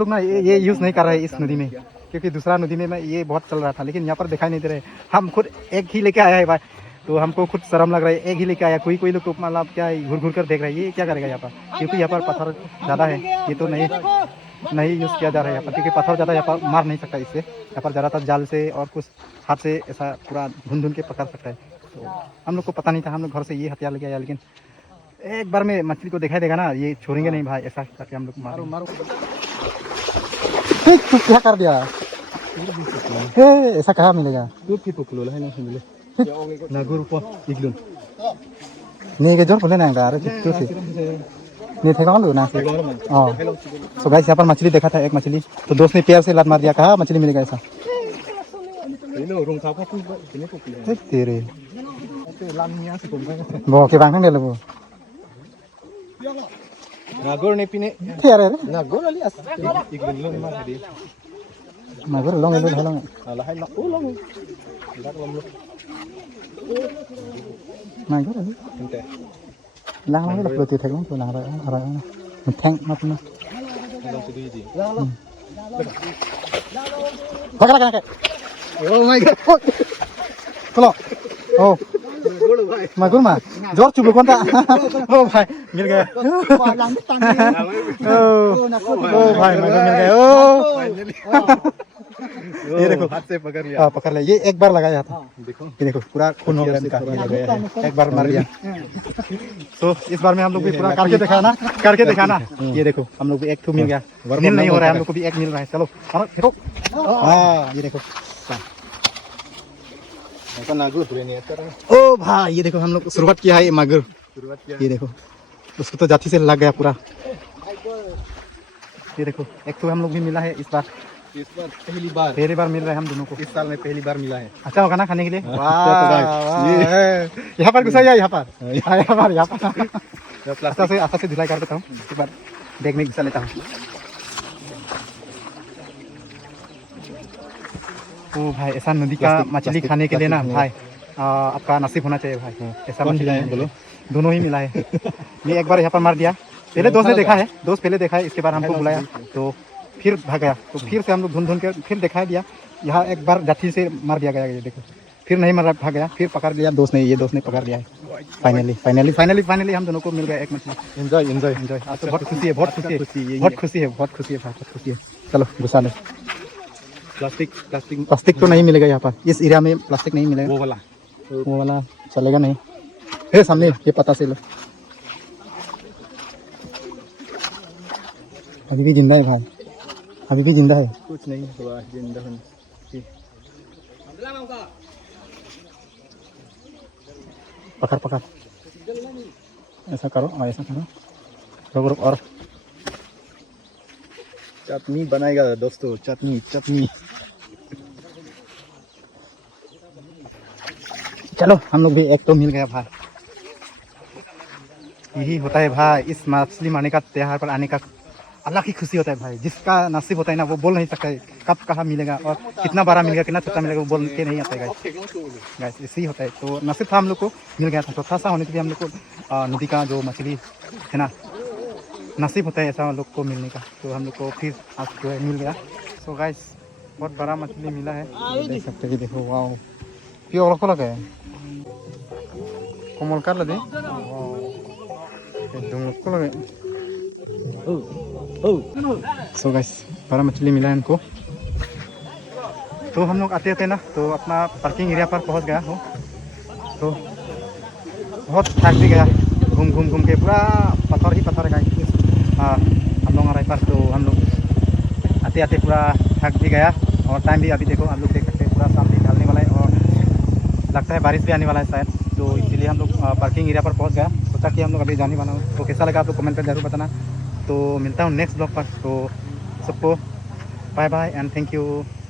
ना ये यूज़ नहीं कर रहे इस नदी में, क्योंकि दूसरा नदी में ये बहुत चल रहा था, लेकिन यहाँ पर दिखाई नहीं दे रहे। हम खुद एक ही लेके आया है भाई, तो हमको खुद शर्म लग रहा है, एक ही लेके आया। कोई लोग तो मतलब क्या घूर कर देख रहा है ये क्या करेगा यहाँ पर, क्योंकि यहाँ पर पत्थर ज़्यादा है, ये तो नहीं यूज़ किया जा रहा है यहाँ पर, क्योंकि पत्थर ज़्यादा यहाँ पर मार नहीं सकता इससे। यहाँ पर ज़्यादातर जाल से और कुछ हाथ से ऐसा पूरा धुन के पकड़ सकता है, तो हम लोग को पता नहीं था, हम लोग घर से ये हथियार लेके आया, लेकिन एक बार में मछली को दिखाई देगा ना, ये छोड़ेंगे नहीं भाई, ऐसा करके हम लोग मारो मारो। तू क्या कर दिया? ऐसा कहाँ मिलेगा? नहीं के जोर बोले ना यार, तो से नहीं थे कौन ना से। हाँ सो गाइस यहाँ पर मछली देखा था, एक मछली, तो दोस्त ने पैर से लात मार दिया, कहा मछली मिलेगा ऐसा। तेरे वो के बांग ले लो Nagor ne pine. थे यार Nagor alias. Iglon long ma hadi. मगर लोंग लोंग hello Ala hay nak ulong. Dak lom lu. मगर Ente. lang lang là từ thằng từ nào rồi mình thang nó cũng Long sedih di. पकड़ लगा के oh my God चलो ओ मगर मा जोर चुप कौन था ओ भाई मिल गया ओ भाई मगर मिल गया ओ ये देखो हाथ से पकड़ लिया. हाँ पकड़ लिया, ये एक बार लगाया था, देखो. ये देखो पूरा खून हो गया इनका, एक बार मार दिया। तो इस बार में हम लोग भी पूरा करके दिखा ना, करके दिखा ना, ये देखो हम लोग भी एक तो मिल गया, नील नहीं हो रहा है, हम लोग को भी एक मिल रहा है। चलो देखो हाँ ये देखो Kan nagur boleh ni atar. ओ भाई ये देखो हम लोग शुरुआत किया है ये मगर, Suruat ya. ये देखो उसको तो जाती से लग गया पूरा। ये देखो एक तो हम लोग भी मिला है इस बार, इस बार पहली बार. पहली बार मिल रहा है हम दोनों को, इस साल में पहली बार मिला है. अच्छा होगा ना खाने के लिए। हाँ, वाह यहाँ पर घुसा यहाँ पर यहाँ पर अच्छा से धुलाई कर देता हूँ, एक बार बैग में घुसा लेता हूँ। ओ भाई ऐसा नदी का मछली खाने के लिए ना भाई आपका नसीब होना चाहिए भाई, ऐसा मछली है बोलो, दोनों ही मिला है। ये एक बार यहाँ पर मार दिया, पहले दोस्त ने देखा है, दोस्त पहले देखा है, इसके बाद हमको बुलाया तो फिर भाग गया, तो फिर से हम लोग ढूंढ के फिर दिखा दिया, यहाँ एक बार जाठी से मार दिया गया, ये देखो फिर नहीं मारा, भाग गया, फिर पकड़ लिया दोस्त ने, ये दोस्त ने पकड़ लिया है। फाइनली हम दोनों को मिल गया एक मछली। एंजॉय आज तो बहुत खुशी है, बहुत खुशी है। चलो घुसा ले। प्लास्टिक तो नहीं मिलेगा यहाँ पर, इस एरिया में प्लास्टिक नहीं मिलेगा, वो वाला चलेगा नहीं है, सामने ये पता से लो। अभी भी जिंदा है भाई, अभी भी जिंदा है। कुछ नहीं हुआ जिंदा हूं. पकड़ ऐसा करो और ऐसा करो, रुक और चटनी बनाएगा दोस्तों, चटनी. चलो हम लोग भी एक तो मिल गया भाई। यही होता है भाई, इस मछली मारने का त्योहार पर आने का अलग ही खुशी होता है भाई। जिसका नसीब होता है ना वो बोल नहीं सकता है कब कहाँ मिलेगा और कितना बड़ा मिलेगा, कितना छोटा मिलेगा, वो बोल के नहीं आता है गाइस। ऐसे ही होता है, तो नसीब था हम लोग को, मिल गया था। छोटा सा होने से भी हम लोग को नदी का जो मछली है ना, नसीब होता है ऐसा हम लोग को मिलने का, तो हम लोग को फिर आज जो है मिल गया। सो गाइस बहुत बड़ा मछली मिला है, देख सकते हैं। देखो वाओ प्योर को लगे कोमल कर लगे को लगे। सो गाइस बड़ा मछली मिला है इनको। तो हम लोग आते ना तो अपना पार्किंग एरिया पर पहुंच गया हो, तो बहुत थक भी गया, घूम के पूरा पत्थर ही पत्थर है हम लोग हमारे पास। तो हम लोग आते पूरा थक भी गया, और टाइम भी अभी देखो आप लोग देख सकते हैं पूरा शाम भी ढलने वाला है, और लगता है बारिश भी आने वाला है शायद, तो इसीलिए हम लोग पार्किंग एरिया पर पहुंच गया। सोचा कि हम लोग अभी जाने वाला हूँ, तो कैसा लगा आप लोग कमेंट कर जरूर बताना। तो मिलता हूँ नेक्स्ट ब्लॉग पर, तो सबको bye bye and thank you.